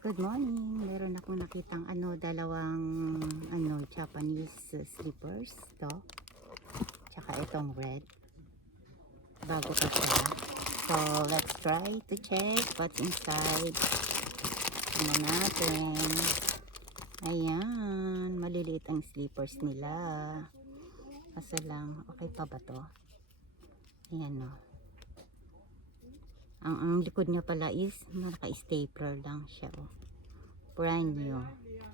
Good morning. Meron akong nakitang dalawang Japanese slippers to. Tsaka itong red. Bago pa siya. So, let's try to check what's inside. Tingnan natin. Ayan, maliliit ang slippers nila. Kaso lang, okay pa ba to? Ayan, no. Ang likod niya pala is naka-stapler lang siya. Oh. Brand new.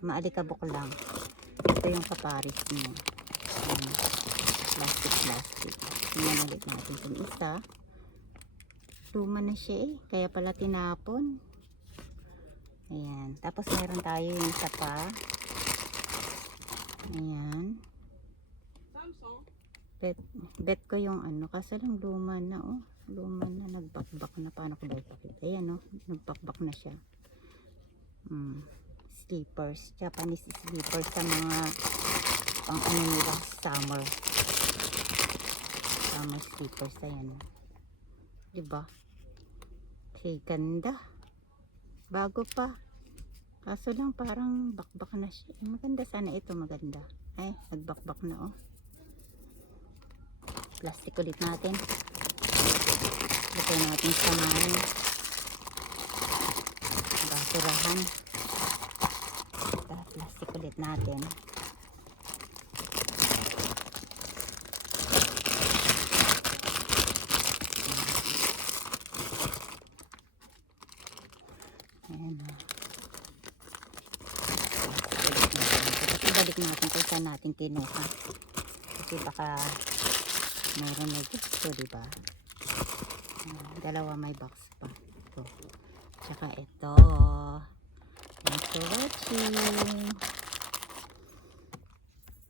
Maalikabok lang. Ito yung kaparis niya. Plastic. Tingnan ulit natin itong isa. Luma na siya eh. Kaya pala tinapon. Ayan. Tapos meron tayo yung isa pa. Ayan. Bet ko yung kasi lang luma na oh. Luma na, nagbakbak na. Paano ko ba ipakita? Ayan oh, nagbakbak na siya. Slippers, Japanese slippers sa mga pang nila, summer slippers. Ayan oh. Diba? Okay, ganda. Bago pa. Kaso lang parang bakbak na siya. Maganda sana ito, maganda. Ay, nagbakbak na oh. Plastic ulit natin. Lagay natin sa mga basurahan. Plastic ulit natin. Ayan o. Ibalik natin kung saan natin kinuha. Kasi baka mayroon na gusto, diba? Dalawa may box pa. Ito. Tsaka ito. Thanks for watching.